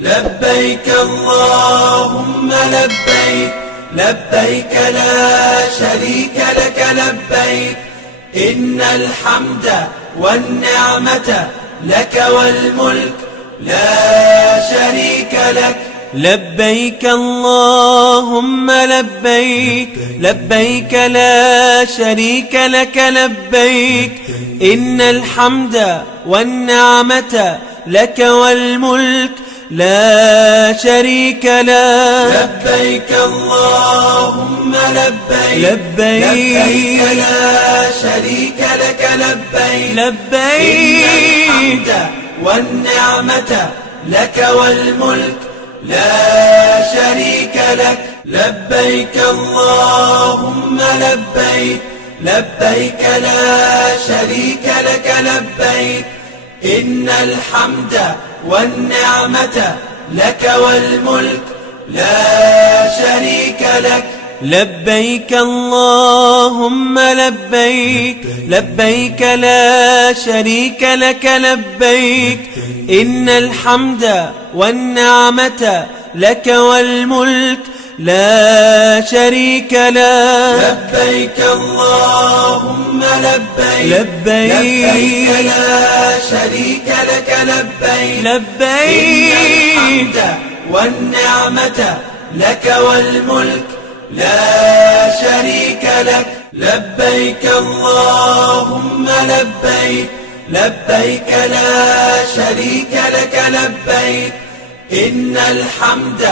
لبيك اللهم لبيك، لبيك لا شريك لك لبيك، إن الحمد والنعمة لك والملك لا شريك لك. لبيك اللهم لبيك، لبيك لا شريك لك لبيك، إن الحمد والنعمة لك والملك لا شريك لك. لبيك اللهم لبيك، لبيك لا شريك لك لبيك، لبيك إن الحمد والنعمة لك والملك لا شريك لك. لبيك اللهم لبيك، لبيك لا شريك لك لبيك، إن الحمد والنعمة لك والملك لا شريك لك. لبيك اللهم لبيك، لبيك لا شريك لك لبيك، إن الحمد والنعمة لك والملك لا شريك لك. لبيك اللهم لبيك، لبيك لا شريك لك لبيك، لبيك إن الحمد والنعمة لك والملك لا شريك لك. لبيك اللهم لبيك، لبيك لا شريك لك لبيك، إن الحمد